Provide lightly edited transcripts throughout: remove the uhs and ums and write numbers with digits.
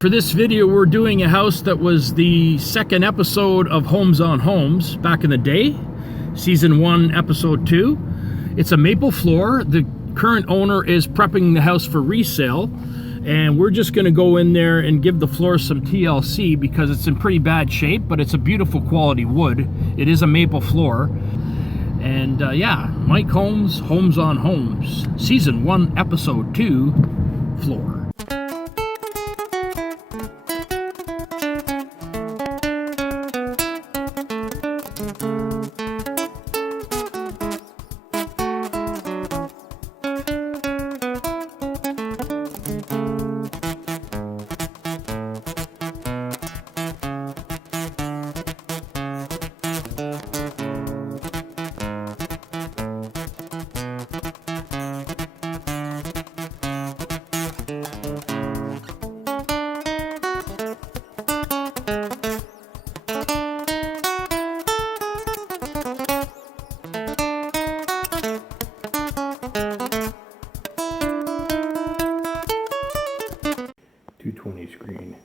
For this video, we're doing a house that was the second episode of Holmes on Homes back in the day, season 1, episode 2. It's a maple floor. The current owner is prepping the house for resale, and we're just going to go in there and give the floor some TLC because it's in pretty bad shape, but it's a beautiful quality wood. It is a maple floor. And yeah, Mike Holmes, Holmes on Homes, season 1, episode 2, floor. Screen.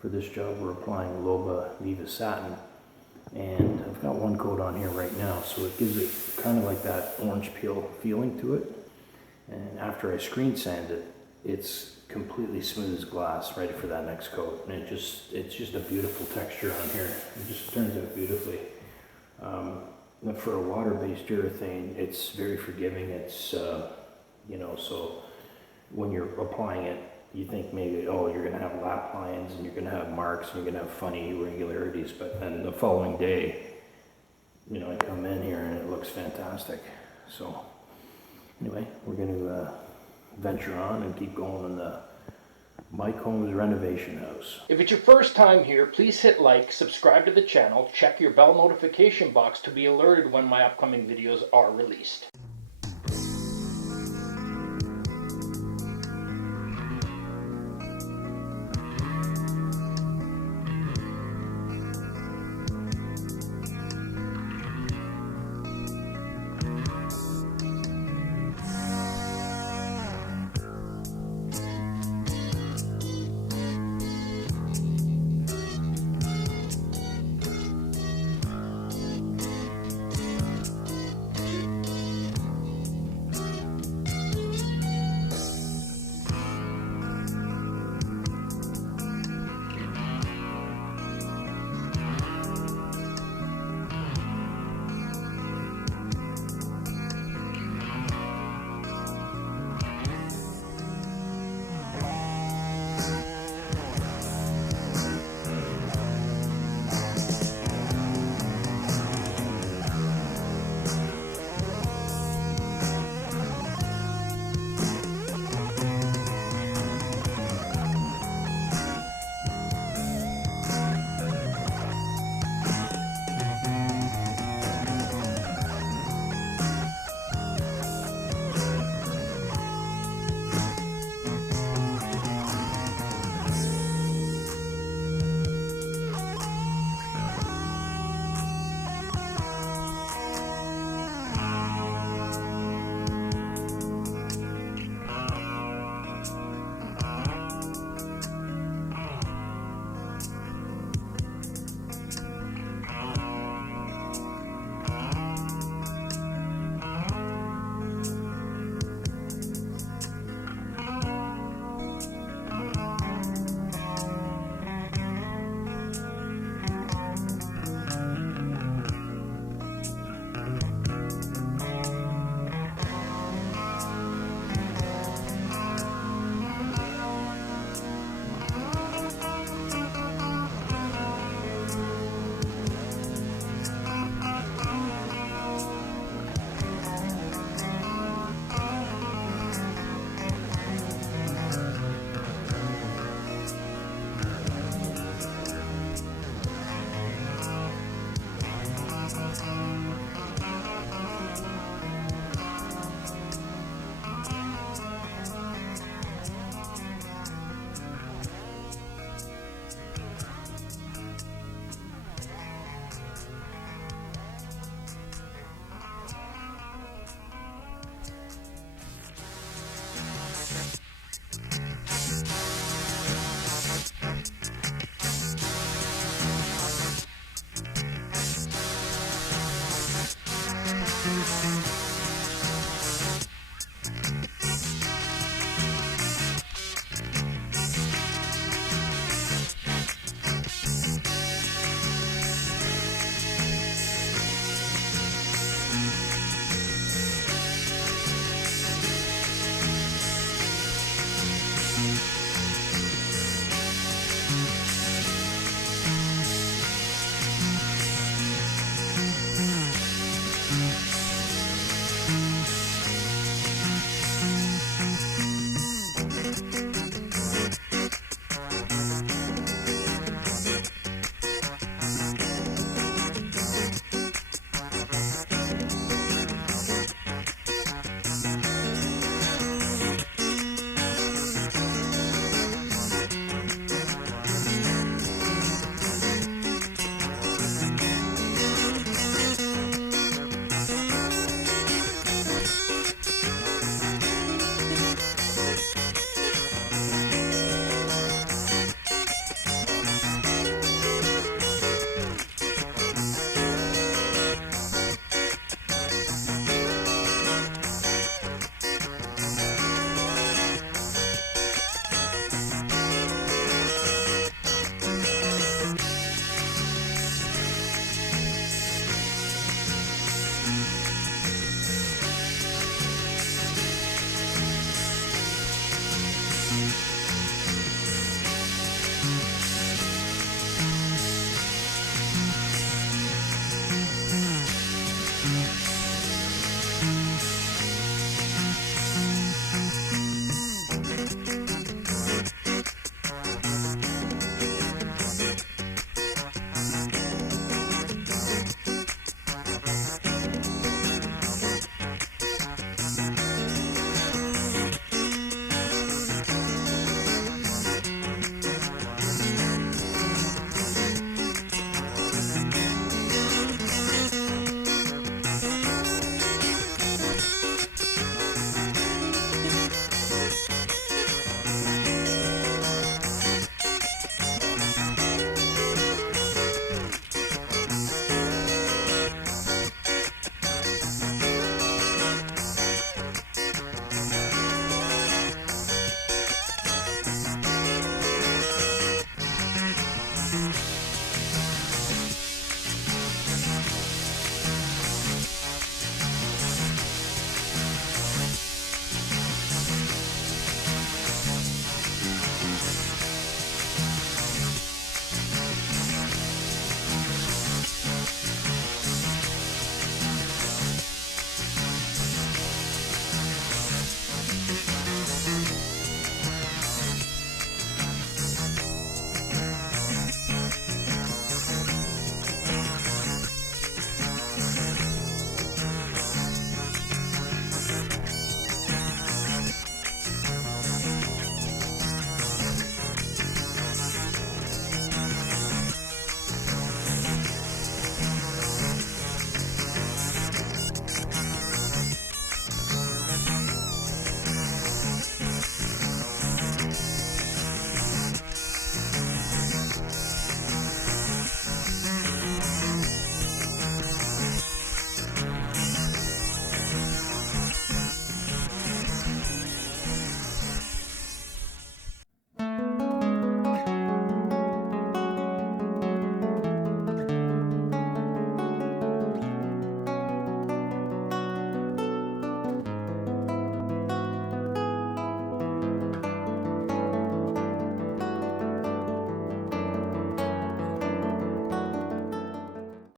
For this job, we're applying Loba Viva Satin, and I've got one coat on here right now, so it gives it kind of like that orange peel feeling to it. And after I screen sand it, it's completely smooth as glass, ready for that next coat. And it's just a beautiful texture on here. It just turns out beautifully. For a water-based urethane, it's very forgiving. It's you know, so when you're applying it, you think maybe, oh, you're going to have lap lines and you're going to have marks and you're going to have funny irregularities, but then the following day, you know, I come in here and it looks fantastic. So anyway, we're going to venture on and keep going in the Mike Holmes renovation house. If it's your first time here, please hit like, subscribe to the channel, check your bell notification box to be alerted when my upcoming videos are released.